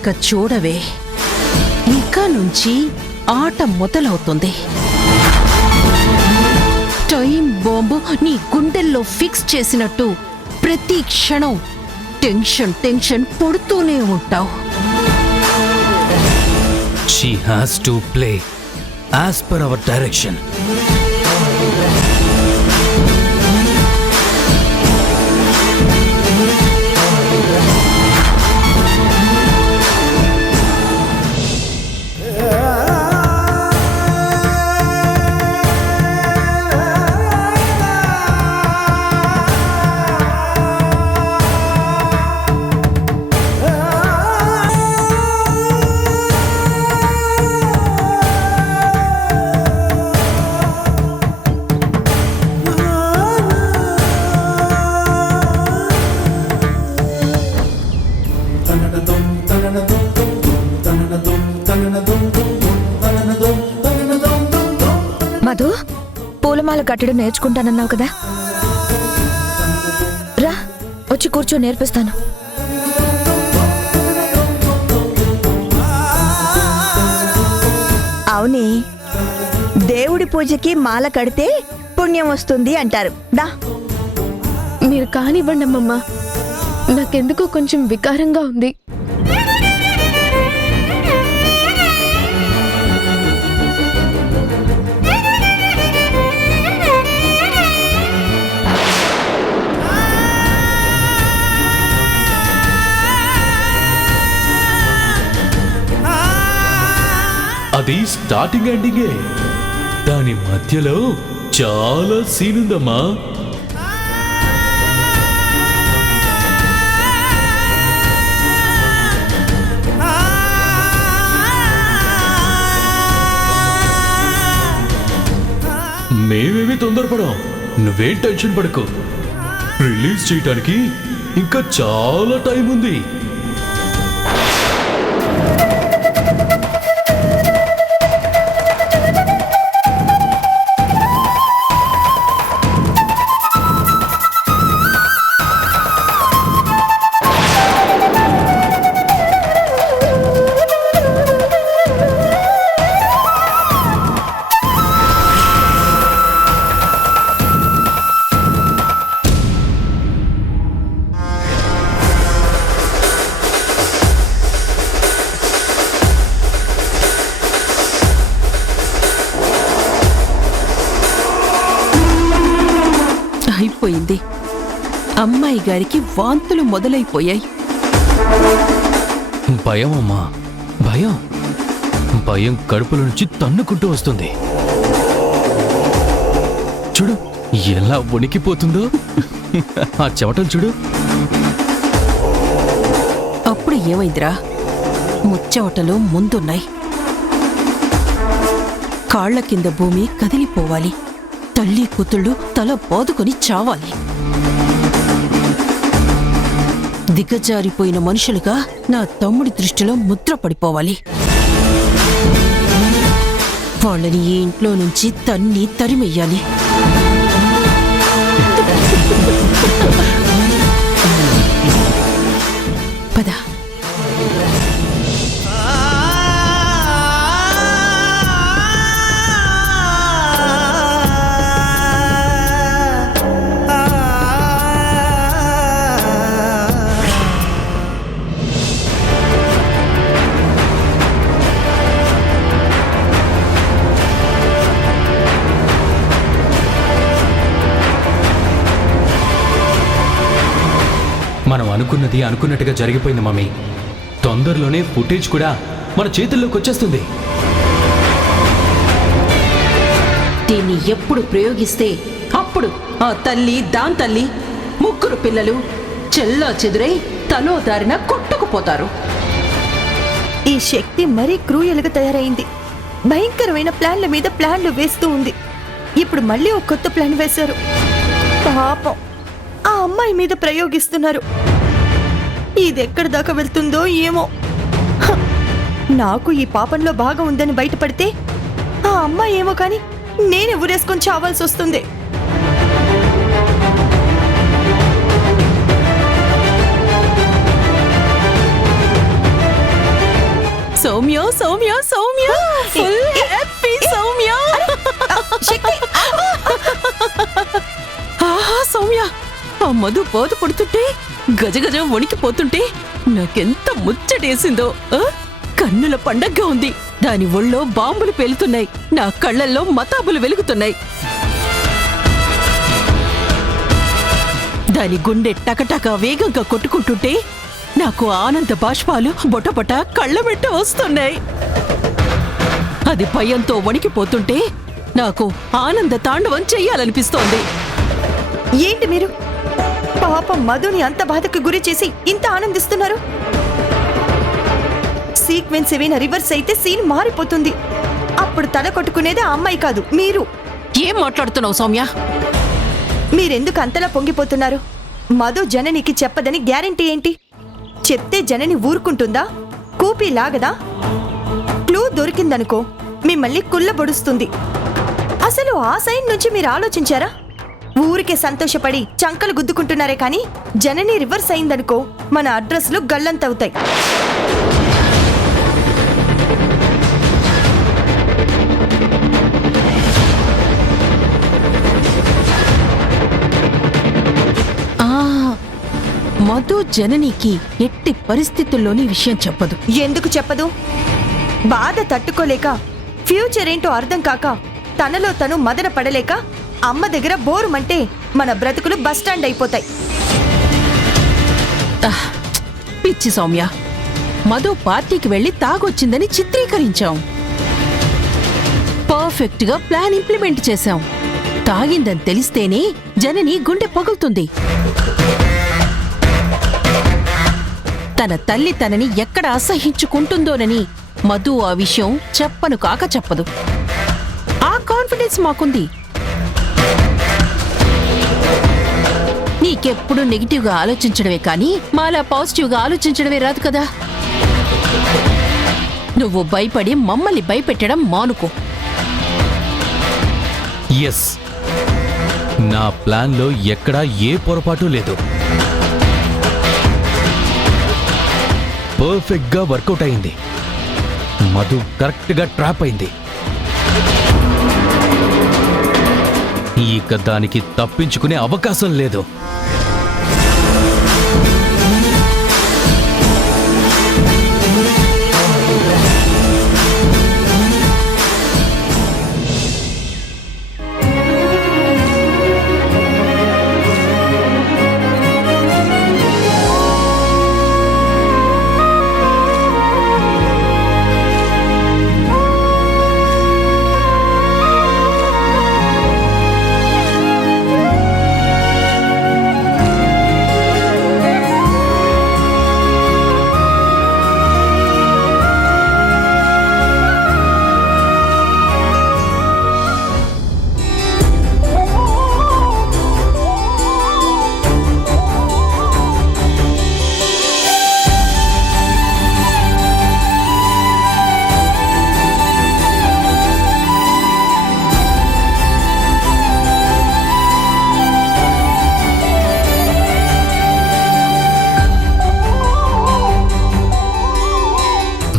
ఇక చూడవే, ఇక నుంచి ఆట మొదలవుతుంది. టైం బాంబు నీ గుండెల్లో ఫిక్స్ చేసినట్టు ప్రతి క్షణం టెన్షన్ టెన్షన్ పడుతూనే ఉంటావు. She has to play as per our direction. Madhu, పూలమాల కట్టడం నేర్చుకుంటానన్నావు కదా, రా వచ్చి కూర్చో, నేర్పిస్తాను. అవునే, దేవుడి పూజకి మాల కడితే పుణ్యం వస్తుంది అంటారు. దా, మీరు కానివ్వండి అమ్మమ్మ, నాకెందుకో కొంచెం వికారంగా ఉంది. అది స్టార్టింగ్ ఎండింగే, దాని మధ్యలో చాలా సీన్ ఉందమ్మా. మేమేమి తొందరపడాం, నువ్వేం టెన్షన్ పడకు. రిలీజ్ చేయటానికి ఇంకా చాలా టైం ఉంది. అయిపోయింది. అమ్మాయి గారికి వాంతులు మొదలైపోయాయి. భయం అమ్మా, భయం. భయం కడుపుల నుంచి తన్నుకుంటూ వస్తుంది. చూడు ఎలా వణికిపోతుందో. ఆ చెమటలు చూడు. అప్పుడు ఏమైందిరా? ముచ్చెవటలు ముందున్నాయి. కాళ్ల కింద భూమి కదిలిపోవాలి. తల్లి కూతుళ్ళు తల బాదుకొని చావాలి. దిగజారిపోయిన మనుషులుగా నా తమ్ముడి దృష్టిలో ముద్ర పడిపోవాలి. వాళ్ళని ఈ ఇంట్లో నుంచి తన్ని తరిమెయ్యాలి. పద. మనం అనుకున్నది అనుకున్నట్టుగా జరిగిపోయింది మమ్మీ. తొందరలోనే ఫుటేజ్ కూడా మన చేతుల్లోకి వచ్చేస్తుంది. దీన్ని ఎప్పుడు ప్రయోగిస్తే అప్పుడు ఆ తల్లి, దాని తల్లి, ముగ్గురు పిల్లలు చెల్లా చెదురై తలో దారిన కొట్టుకుపోతారు. ఈ శక్తి మరీ క్రూయలుగా తయారైంది. భయంకరమైన ప్లాన్ల మీద ప్లాన్లు వేస్తూ ఉంది. ఇప్పుడు మళ్ళీ ఒక కొత్త ప్లాన్ వేశారు. పాపం ఆ అమ్మాయి మీద ప్రయోగిస్తున్నారు. ఇదెక్కడి దాకా వెళ్తుందో ఏమో. నాకు ఈ పాపంలో భాగం ఉందని బయటపడితే ఆ అమ్మాయి ఏమో కానీ నేనే ఊరేసుకొని చావాల్సి వస్తుంది. మధు బోధపడుతుంటే గజగజ వణికిపోతుంటే నాకెంత ముచ్చటేసిందో. కన్నుల పండగగా ఉంది. దాని ఒళ్ళో బాంబులు పేలుతున్నాయి, నా కళ్ళల్లో మతాబులు వెలుగుతున్నాయి. దాని గుండె టకటక వేగంగా కొట్టుకుంటుంటే నాకు ఆనంద బాష్పాలు బొటబొట కళ్ళ వెంట వస్తున్నాయి. అది భయంతో వణికిపోతుంటే నాకు ఆనంద తాండవం చెయ్యాలనిపిస్తోంది. ఏంటి మీరు పాపం మధుని అంత బాధకు గురి చేసి ఇంత ఆనందిస్తున్నారు? సీక్వెన్స్ ఏమైనా రివర్స్ అయితే సీన్ మారిపోతుంది. అప్పుడు తల కొట్టుకునేది ఆ అమ్మాయి కాదు, మీరు. ఏం మాట్లాడుతున్నావు సౌమ్య? మీరెందుకు అంతలా పొంగిపోతున్నారు? మధు జననికి చెప్పదని గ్యారెంటీ ఏంటి? చెప్తే జనని ఊరుకుంటుందా? కూపీ లాగదా? క్లూ దొరికిందనుకో మిమ్మల్ని కుళ్ళబొడుస్తుంది. అసలు ఆ సైన్ నుంచి మీరు ఆలోచించారా? ఊరికే సంతోషపడి చంకలు గుద్దుకుంటున్నారే కానీ జనని రివర్స్ అయిందనుకో మన అడ్రస్లు గల్లంతవుతాయి. మధు జననికి ఎట్టి పరిస్థితుల్లోని విషయం చెప్పదు. ఎందుకు చెప్పదు? బాధ తట్టుకోలేక, ఫ్యూచర్ ఏంటో అర్థం కాక, తనలో తను మదన పడలేక అమ్మ దగ్గర బోరుమంటే మన బ్రతుకులు బస్టాండ్ అయిపోతాయి. పిచ్చి సౌమ్య, మధు పార్టీకి వెళ్లి తాగొచ్చిందని చిత్రీకరించాం. పర్ఫెక్ట్ గా ప్లాన్ ఇంప్లిమెంట్ చేశాం. తాగిందని తెలిస్తేనే జనని గుండె పగులుతుంది. తన తల్లి తనని ఎక్కడ అసహించుకుంటుందోనని మధు ఆ విషయం చెప్పను కాక చెప్పదు. ఆ కాన్ఫిడెన్స్ మాకుంది. నీకెప్పుడు నెగిటివ్గా ఆలోచించడమే కానీ మాలా పాజిటివ్గా ఆలోచించడమే రాదు కదా. నువ్వు భయపడి మమ్మల్ని భయపెట్టడం మానుకో. ఎస్, నా ప్లాన్లో ఎక్కడా ఏ పొరపాటు లేదు. పర్ఫెక్ట్గా వర్కౌట్ అయింది. మధు కరెక్ట్గా ట్రాప్ అయింది. ఇక దానికి తప్పించుకునే అవకాశం లేదు.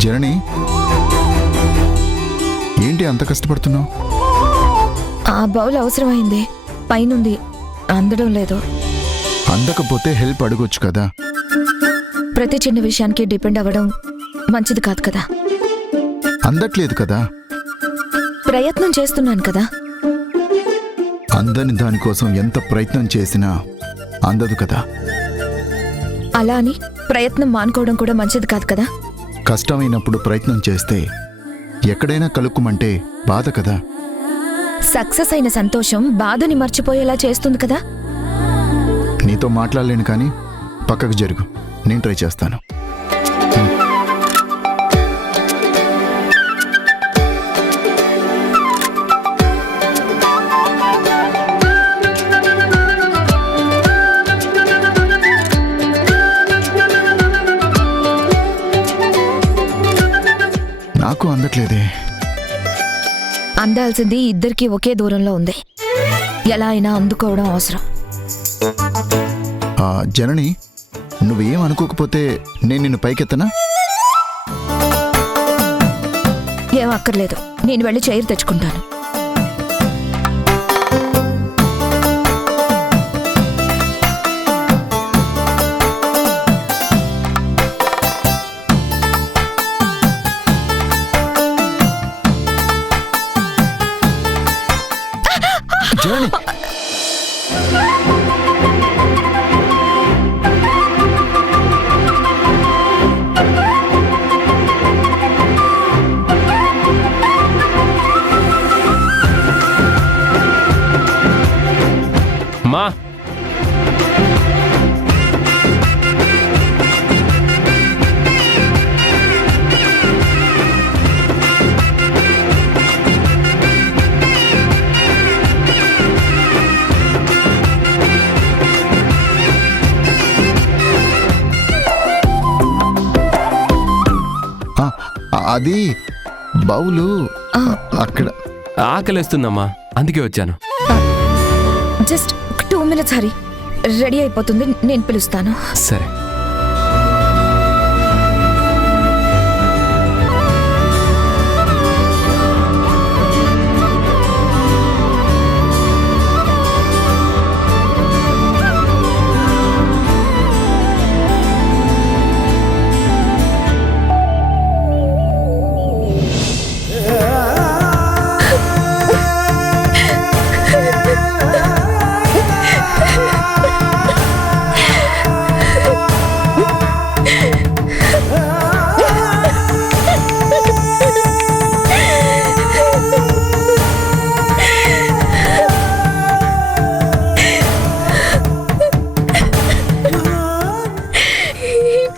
జనని, ఏంటి అంత కష్టపడుతున్నావు? ఆ బౌల్ అవసరమైంది, పైనుంది, అందడం లేదు. అందకపోతే హెల్ప్ అడగొచ్చు కదా. ప్రతి చిన్న విషయానికి డిపెండ్ అవ్వడం మంచిది కాదు కదా. అందట్లేదు కదా. ప్రయత్నం చేస్తున్నాను కదా. అందని దానికోసం ఎంత ప్రయత్నం చేసినా అందదు కదా. అలా అని ప్రయత్నం మానుకోవడం కూడా మంచిది కాదు కదా. కష్టమైనప్పుడు ప్రయత్నం చేస్తే ఎక్కడైనా కలుక్కుమంటే బాధ కదా. సక్సెస్ అయిన సంతోషం బాధని మర్చిపోయేలా చేస్తుంది కదా. నీతో మాట్లాడలేను కానీ పక్కకు జరుగు, నేను ట్రై చేస్తాను. నాకు అందట్లేదే. అందాల్సింది ఇద్దరికీ ఒకే దూరంలో ఉంది. ఎలా అయినా అందుకోవడం అవసరం. జనని, నువ్వేం అనుకోకపోతే నేను నిన్ను పైకెత్తనా? ఏం అక్కర్లేదు, నేను వెళ్ళి చైర్ తెచ్చుకుంటాను. అది బౌలు అక్కడ. ఆకలేస్తుందమ్మా, అందుకే వచ్చాను. జస్ట్ 2 minutes హరి, రెడీ అయిపోతుంది, నేను పిలుస్తాను. సరే.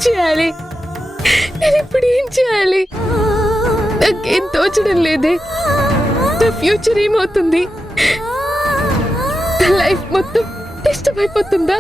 చేయాలి? నేను ఇప్పుడు ఏం చేయాలి? నాకేం తోచడం లేదే. నా ఫ్యూచర్ ఏమవుతుంది? నా లైఫ్ మొత్తం డిస్టర్బ్ అయిపోతుందా?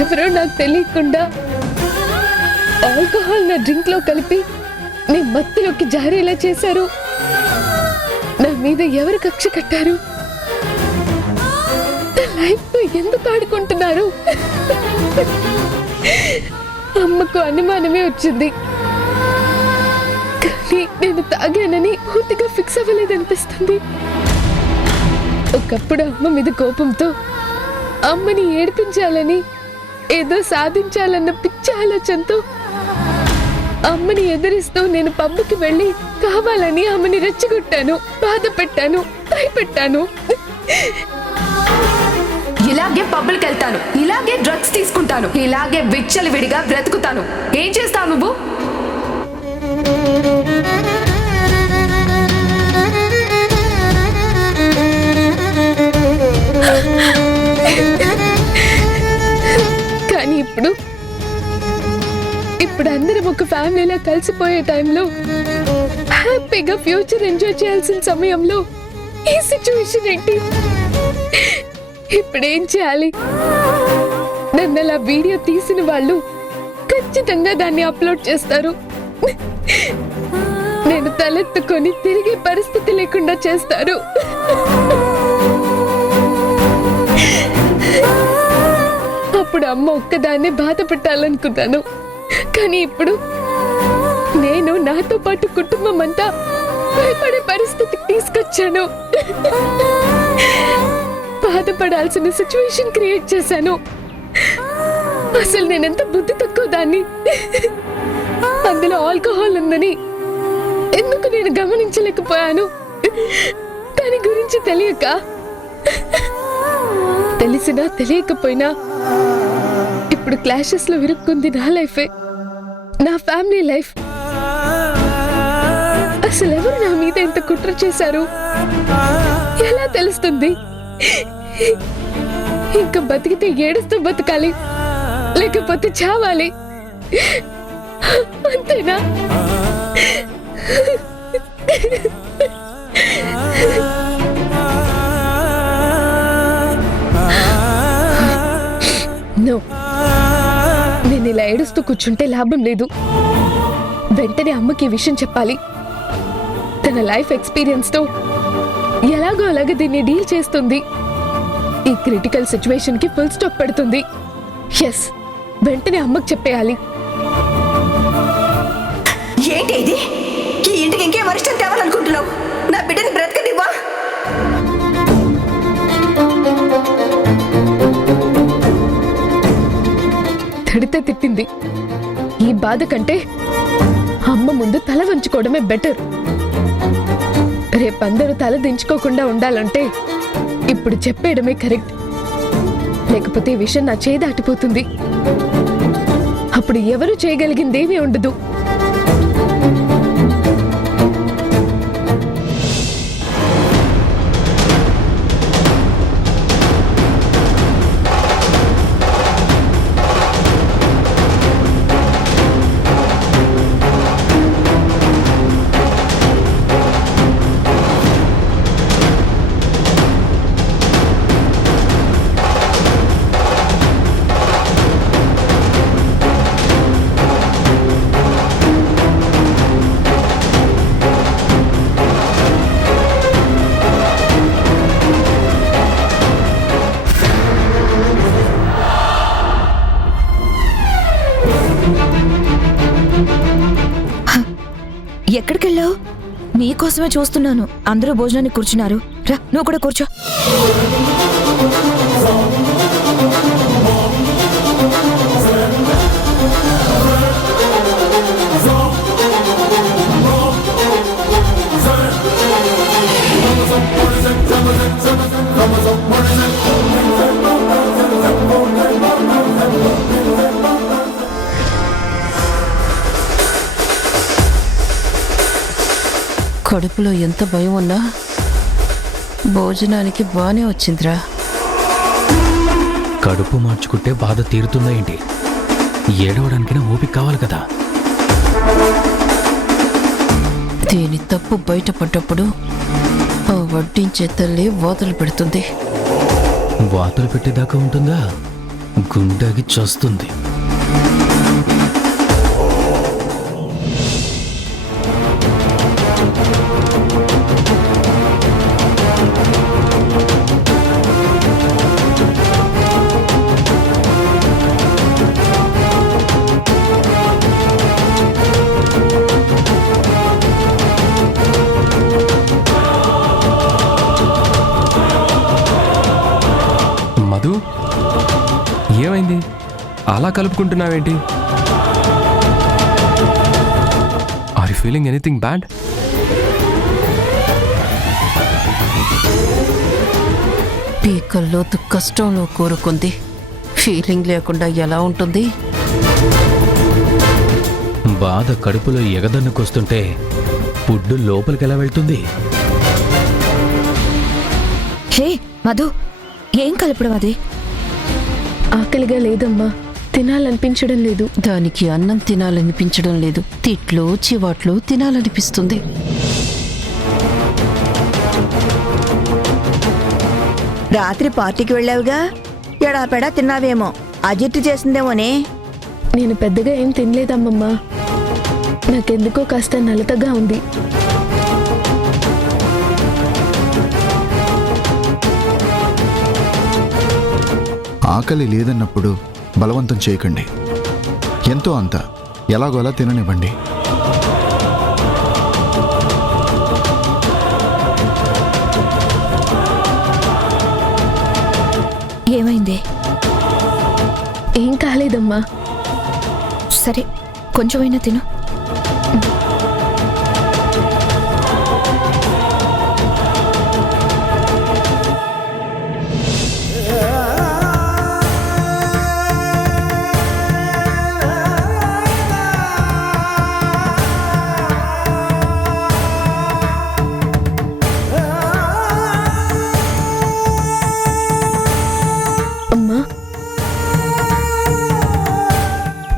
ఎవరో నాకు తెలియకుండా ఆల్కహాల్ నా డ్రింక్ లో కలిపి నీ మత్తులోకి జారేలా చేశారు. నా మీద ఎవరు కక్ష కట్టారు? నా లైఫ్ తో ఎందుకు ఆడుకుంటున్నారు? అమ్మకు అనుమానమే వచ్చింది, కానీ నేను తాగానని పూర్తిగా ఫిక్స్ అవ్వలేదనిపిస్తుంది. ఒకప్పుడు అమ్మ మీద కోపంతో అమ్మని ఏడిపించాలని, ఏదో సాధించాలన్న పిచ్చి ఆలోచనతో అమ్మని ఎదిరిస్తూ నేను పబ్బుకి వెళ్ళి కావాలని అమ్మని రెచ్చగొట్టాను, బాధ పెట్టాను, భయపెట్టాను. ఇలాగే పబ్బులకి వెళ్తాను, ఇలాగే డ్రగ్స్ తీసుకుంటాను, ఇలాగే విచ్చలవిడిగా బ్రతుకుతాను. ఏం చేస్తావు నువ్వు? కానీ ఇప్పుడు అందరం ఒక ఫ్యామిలీలా కలిసిపోయే టైంలో, హ్యాపీగా ఫ్యూచర్ ఎంజాయ్ చేయాల్సిన సమయంలో ఈ సిచ్యువేషన్ ఏంటి? ఇప్పుడేం చేయాలి? నన్ను అలా వీడియో తీసిన వాళ్ళు ఖచ్చితంగా దాన్ని అప్లోడ్ చేస్తారు. నేను తలెత్తుకొని తిరిగే పరిస్థితి లేకుండా చేస్తారు. అప్పుడు అమ్మ ఒక్కదాన్నే బాధ పెట్టాలనుకున్నాను, కానీ ఇప్పుడు నేను నాతో పాటు కుటుంబం అంతా భయపడే పరిస్థితికి తీసుకొచ్చాను. బాధపడాల్సిన సిచ్యువేషన్ క్రియేట్ చేశాను. అసలు నేనెంత బుద్ధి తక్కువ దాన్ని. అందులో ఆల్కహాల్ ఉందని ఎందుకు నేను గమనించలేకపోయాను? దాని గురించి తెలియక, తెలిసినా తెలియకపోయినా ఇప్పుడు క్లాషెస్ లో విరుక్కుంది నా లైఫే, నా ఫ్యామిలీ లైఫ్. అసలు ఎవరు నా మీద ఎంత కుట్ర చేశారు ఎలా తెలుస్తుంది? ఇంకా బతికితే ఏడుస్తూ బతకాలి, లేకపోతే చావాలి, అంతేనా? నో, నేను ఇలా ఏడుస్తూ కూర్చుంటే లాభం లేదు. వెంటనే అమ్మకి ఈ విషయం చెప్పాలి. తన లైఫ్ ఎక్స్పీరియన్స్ తో ఎలాగో అలాగ దీన్ని డీల్ చేస్తుంది. ఈ క్రిటికల్ సిచ్యువేషన్ కి ఫుల్ స్టాప్ పెడుతుంది. ఎస్, వెంటనే అమ్మకి చెప్పేయాలి. ఏంటి ఇది? ఈ ఇంటికి ఇంకే వరిష్టం తేవాలనుకుంటున్నావు? నా బిడ్డని బ్రతకనివ్వా? తిడితే తిట్టింది. ఈ బాధ కంటే అమ్మ ముందు తల వంచుకోవడమే బెటర్. రేపందరూ తల దించుకోకుండా ఉండాలంటే ఇప్పుడు చెప్పేయడమే కరెక్ట్. లేకపోతే ఈ విషయం నా చేయి దాటిపోతుంది. అప్పుడు ఎవరు చేయగలిగిందేమీ ఉండదు. ఎక్కడికెళ్ళావు? నీకోసమే చూస్తున్నాను. అందరూ భోజనానికి కూర్చున్నారు. రా, నువ్వు కూడా కూర్చో. కడుపులో ఎంత భయం ఉన్నా భోజనానికి బానే వచ్చిందిరా. కడుపు మార్చుకుంటే బాధ తీరుతుందా ఏంటి? ఏడవడానికైనా ఓపిక కావాలి కదా. దీని తప్పు బయటపడ్డప్పుడు ఆ వడ్డించే తల్లి వాతలు పెడుతుంది. వాతలు పెట్టేదాకా ఉంటుందా? గుండెకి చస్తుంది. మధు, ఏమైంది? అలా కలుపుకుంటున్నావేంటి? Are you feeling anything bad? పీకల్లోతు కష్టంలో కోరుకుంది. ఫీలింగ్ లేకుండా ఎలా ఉంటుంది? బాధ కడుపులో ఎగదన్నుకొస్తుంటే ఫుడ్ లోపలికి ఎలా వెళ్తుంది? హే మధు, ఏం కలపడం అది? ఆకలిగా లేదమ్మా, తినాలనిపించడం లేదు. దానికి అన్నం తినాలనిపించడం లేదు, తిట్లు చివాట్లు తినాలనిపిస్తుంది. రాత్రి పార్టీకి వెళ్ళావుగా, ఎడాపెడా తిన్నావేమో, అజిర్తి చేసిందేమోనే. నేను పెద్దగా ఏం తినలేదమ్మమ్మా. నాకెందుకో కాస్త నలతగా ఉంది. ఆకలి లేదన్నప్పుడు బలవంతం చేయకండి. ఎంతో అంత ఎలాగోలా తిననివ్వండి. ఏమైంది? ఏం కాలేదమ్మా. సరే, కొంచెమైనా తిను. అమ్మా,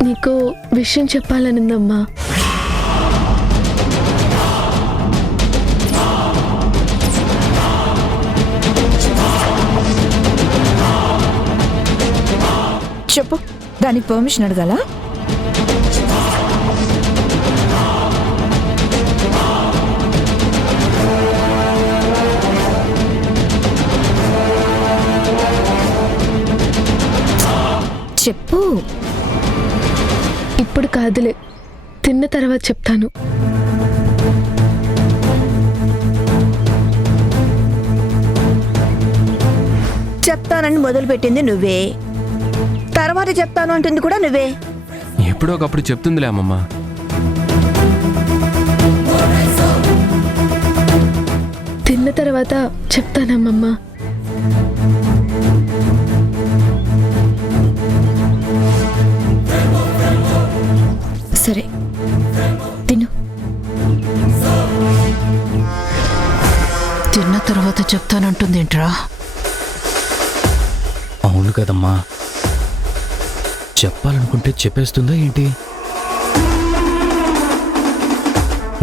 నీకు విషయం చెప్పాలనుందమ్మా. చెప్పు, దానికి పర్మిషన్ అడగాల? చెప్పు. ఇప్పుడు కాదులే, తిన్న తర్వాత చెప్తాను. చెప్తానని మొదలుపెట్టింది నువ్వే, తర్వాత చెప్తాను అంటుంది కూడా నువ్వే. ఎప్పుడో ఒకప్పుడు చెప్తుందిలే అమ్మమ్మ. తర్వాత చెప్తానమ్మమ్మ. సరే తిను. తిన్న తర్వాత చెప్తానంటుందేంట్రా? అవును కదమ్మా, చెప్పాలనుకుంటే చెప్పేస్తుందా ఏంటి?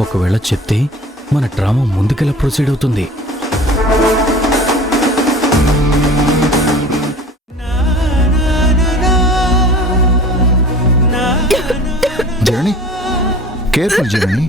ఒకవేళ చెప్తే మన డ్రామా ముందుకెలా ప్రొసీడ్ అవుతుంది? జరణి, కేర్ఫుల్ జరణి.